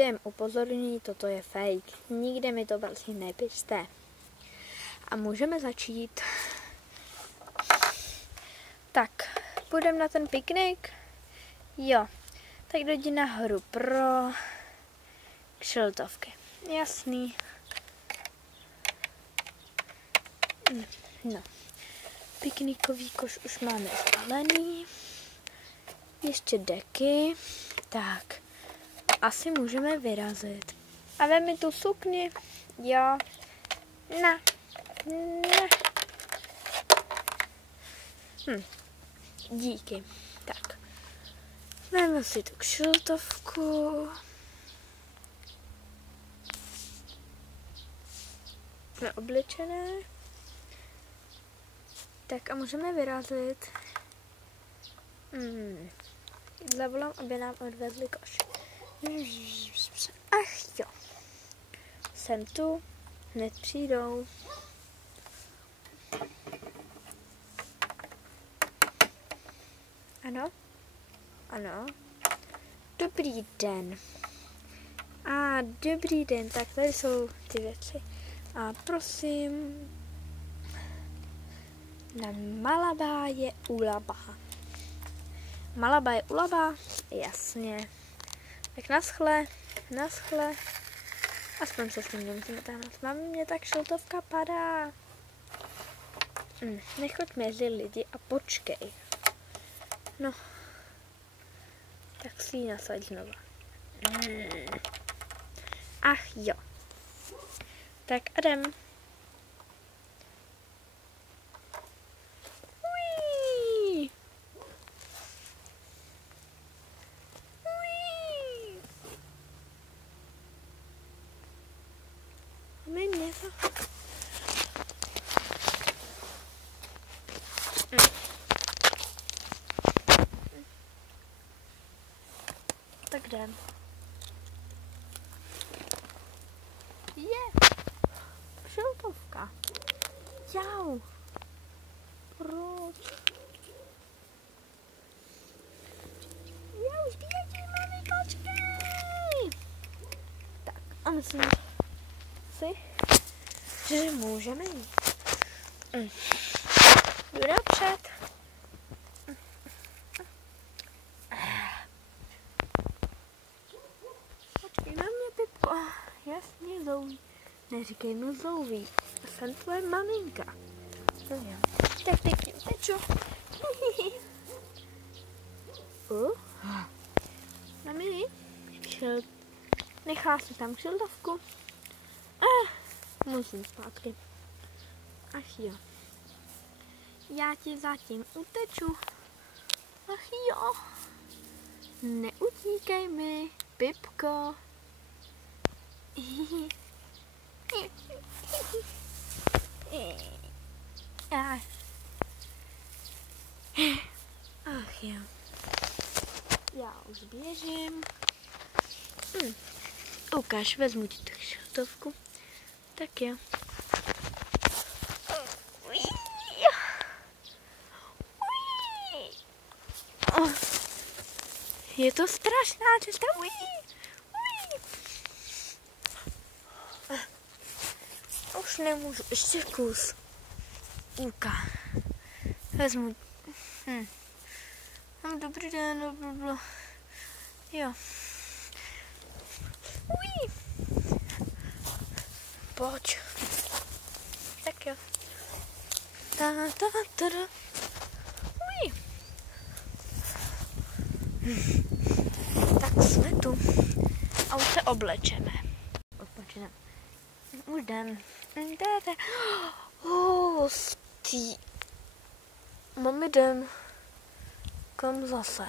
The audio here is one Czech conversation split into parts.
Jdem upozornění, toto je fake. Nikde mi to prosím nepište. A můžeme začít. Tak, půjdeme na ten piknik? Jo, tak jdi nahoru pro kšeltovky. Jasný. No, piknikový koš už máme spalený. Ještě deky. Tak, asi můžeme vyrazit. A vem mi tu sukni. Jo. Ne. Díky. Tak. Vem si tu kšiltovku. Jsme oblečené. Tak a můžeme vyrazit. Zavolám, aby nám odvezli koš. Ach jo. Jsem tu. Hned přijdou. Ano? Ano. Dobrý den. Dobrý den. Tak tady jsou ty věci. A prosím, na Malabá je Ulaba. Malabá je Ulaba? Jasně. Tak naschle. Aspoň se s ním nemusíme táhnout. Mami, mě tak šiltovka padá. Nechoď mezi lidi a počkej. No. Tak si ji nasaď znova. Ach jo. Tak a jdem. Uí. Máme něco. Tak jdem. Šiltovka. Čau. Proč? Já už běžím, mami, počkej. Tak, a myslím si, že můžeme jít. Jdu dopřed. Počkej na mě, Pipko. Jasně, Zouví. Neříkej mi Zouví. Jsem tvoje maminka. To jo. Tak pěkně uteču. Mami, nechala si tam kšiltovku. Musím zpátky. Ach jo. Já ti zatím uteču. Ach jo. Neutíkej mi, Pipko. Ach jo. Já už běžím. Ukáž, vezmu ti tu kšiltovku. Tak jo. Je to strašná cesta. Už nemůžu, ještě kus. Uka. Vezmu. Dobrý den, dobrý. Jo. Pojď. Tak jo. Tak jsme tu. A už se oblečeme. Odpočineme. Už jdem. Hostý. Mami, jdem. Kam zase?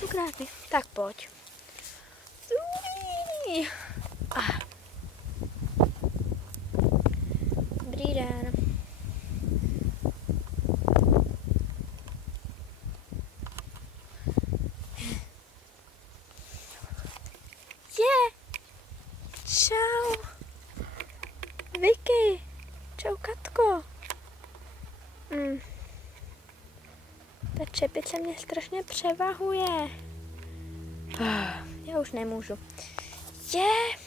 Cukrátky. Tak pojď. Dobrý den. Čau. Vicky. Čau, Katko. Ta čepice mě strašně převahuje. Já už nemůžu. Je.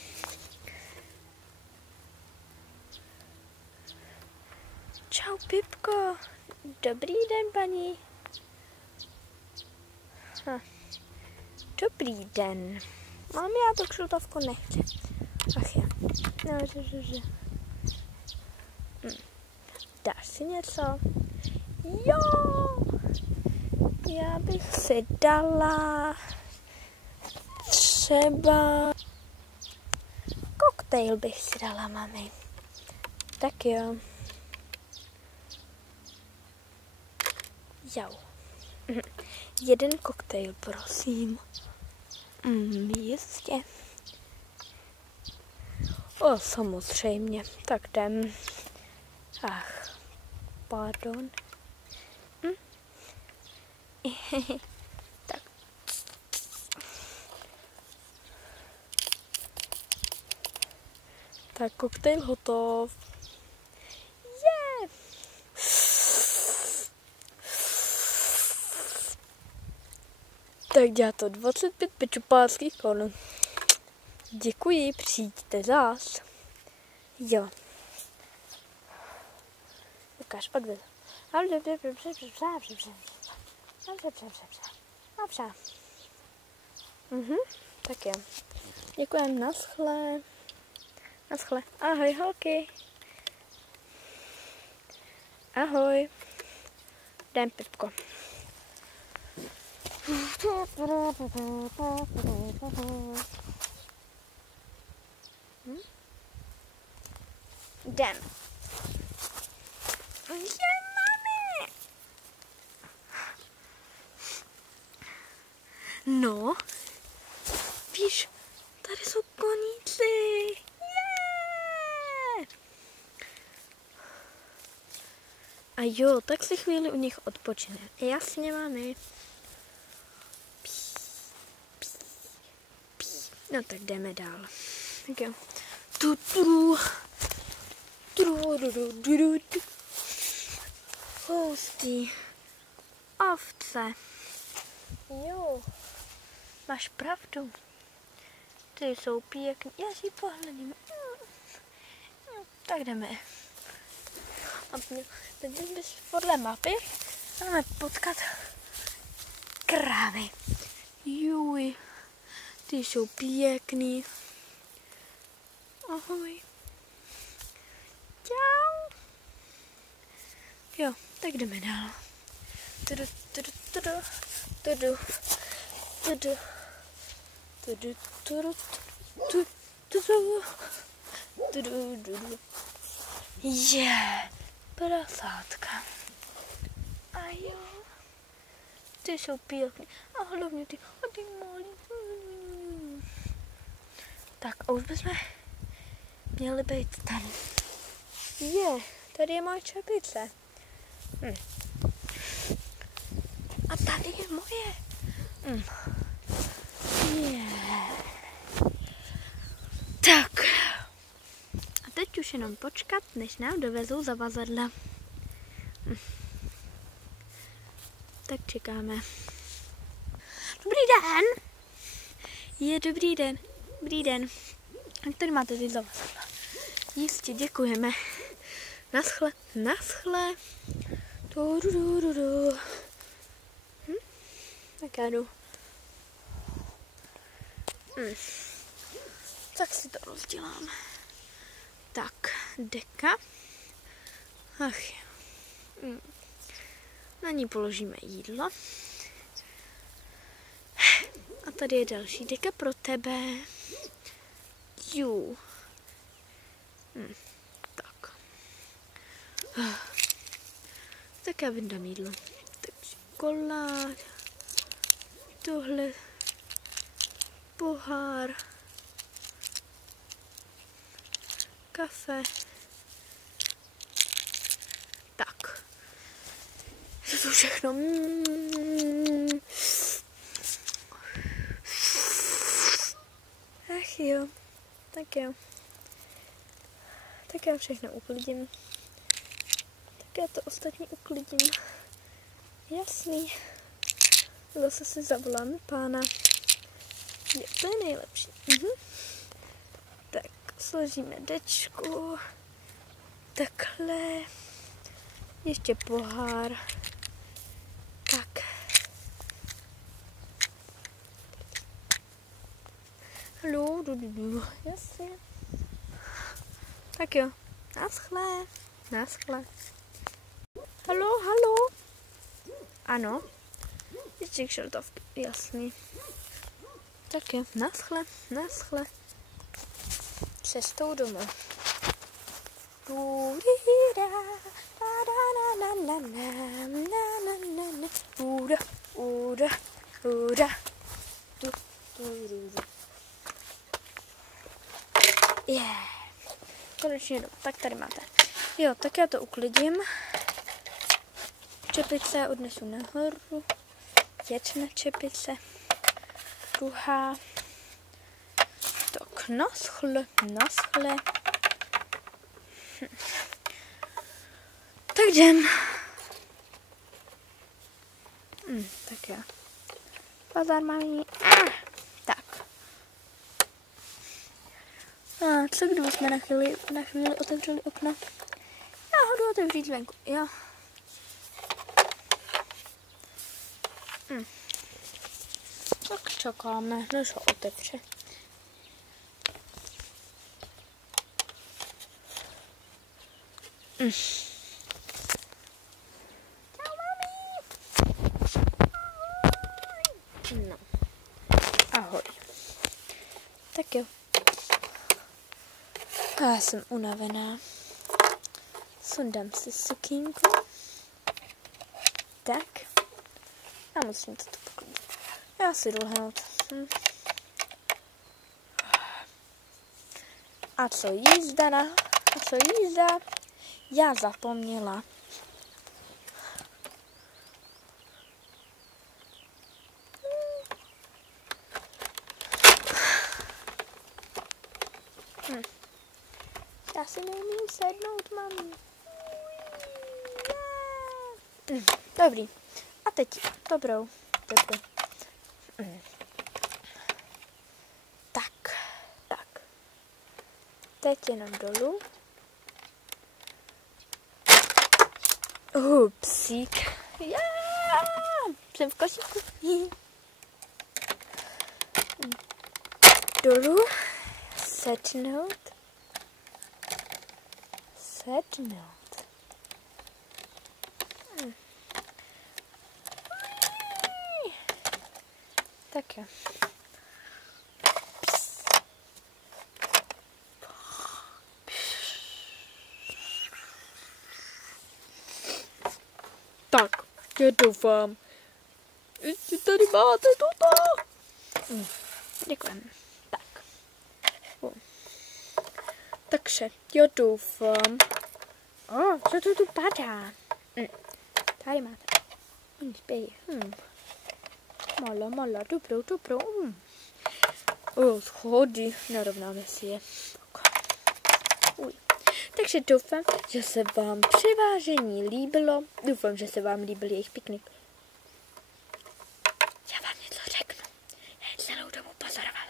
Čau, Pipko. Dobrý den, paní. Dobrý den. Mám já to kšiltovku nechci. Ach jo. No, že. Dáš si něco? Jo. Já bych si dala třeba koktejl bych si dala, mami. Tak jo. Jau. Jeden koktejl, prosím. Jistě. O, samozřejmě. Tak jdem. Ach, pardon. Tak. Tak, koktejl hotov. Tak dělá to 25 pečupáckých korun. Děkuji, přijďte zás. Jo. Ukáž pak vy. Tak jo. Děkujem, naschle. Naschle. Ahoj, holky. Ahoj. Jdem, Pipko. Jdem. Mami. No, víš, tady jsou koníci. A jo, tak si chvíli u nich odpočine. Jasně, mami. No tak jdeme dál. Tak jo. Hustý. Ovce. Jo. Máš pravdu. Ty jsou pěkný. Já si pohledím. Tak jdeme. A teď bys podle mapy máme potkat krávy. Juj. Ty jsou pěkný. Ahoj. Čau. Jo, tak jdeme dál. Je, prasátka. A jo. Ty jsou pěkný. A hlavně ty malý. Tak a už bychom měli být tady. Je, tady je moje čepice. A tady je moje. Je. Tak. A teď už jenom počkat, než nám dovezou zavazadla. Tak čekáme. Dobrý den. Je, dobrý den. Dobrý den. Jak tady máte ty zavazadla? Jistě, děkujeme. Naschle, naschle. Tak já jdu. Tak si to rozdělám. Tak, deka. Ach jo. Na ní položíme jídlo. A tady je další deka pro tebe. Jú. Tak. Tak já vyndám jídlo. Takže koláč. Tohle. Pohár. Kafe. Tak. To všechno. Ach jo. Tak jo. Tak já všechno uklidím. Tak já to ostatní uklidím. Jasný. Zase si zavoláme pána. Je, to je nejlepší. Složíme dečku. Takhle. Ještě pohár. Tak. Haló, jasně. Tak jo. Naschle. Naschle. Haló, haló. Ano. Ještě kšeltovky, jasný. Tak jo, naschle, naschle. Cestou domů. Konečně domů. Tak tady máte. Jo, tak já to uklidím. Čepice odnesu nahoru. Jedna čepice. Druhá. Tak naschle, naschle. Tak jdem. Tak jo. Pozor, mami. Tak. A co kdyby jsme na chvíli otevřeli okno? Já ho jdu otevřít venku. Jo. Tak čekáme, než ho otevře. Čau, mami. No. Ahoj. Tak jo. Já jsem unavená. Sundám si sukínku. Tak. Já musím to poklidit. Já si jdu lehnout. A co jízda? A co jízda? Já zapomněla. Já si neumím sednout, mami. Dobrý. A teď dobrou. Tak. Teď jenom dolů. Psík. Jsem v košíku. Dolů. Sednout. Tak jo. Tak, já doufám. Ještě tady máte toto. Děkujeme. Tak. Takže, já doufám. Co to tu padá? Tady máte. Oni spějí. Mala, dobrou. Schody. Narovnáme si je. Takže doufám, že se vám převážení líbilo. Doufám, že se vám líbil jejich piknik. Já vám něco řeknu. Já je celou dobu pozoroval.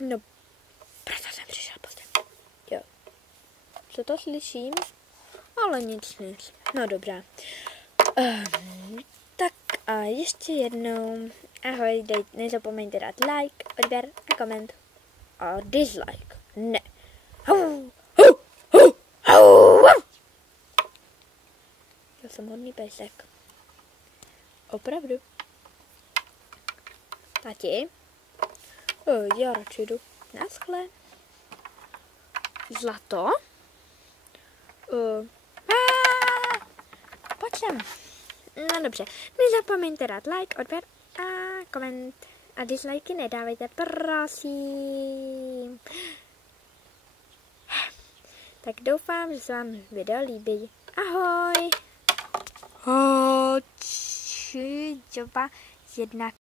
No, proto jsem přišel pozdě. Jo. Co to slyším? Ale nic. No dobrá. Tak a ještě jednou. Ahoj, nezapomeňte dát like, odběr a koment. A dislike. Ne. Já jsem hodný pejsek. Opravdu. Tati? Já radši jdu. Naschle. Zlato? Pojď sem. No dobře. Nezapomeňte dát like, odběr a koment. A dislikey nedávejte, prosím. Tak doufám, že se vám video líbí. Ahoj! 3, 2, 1.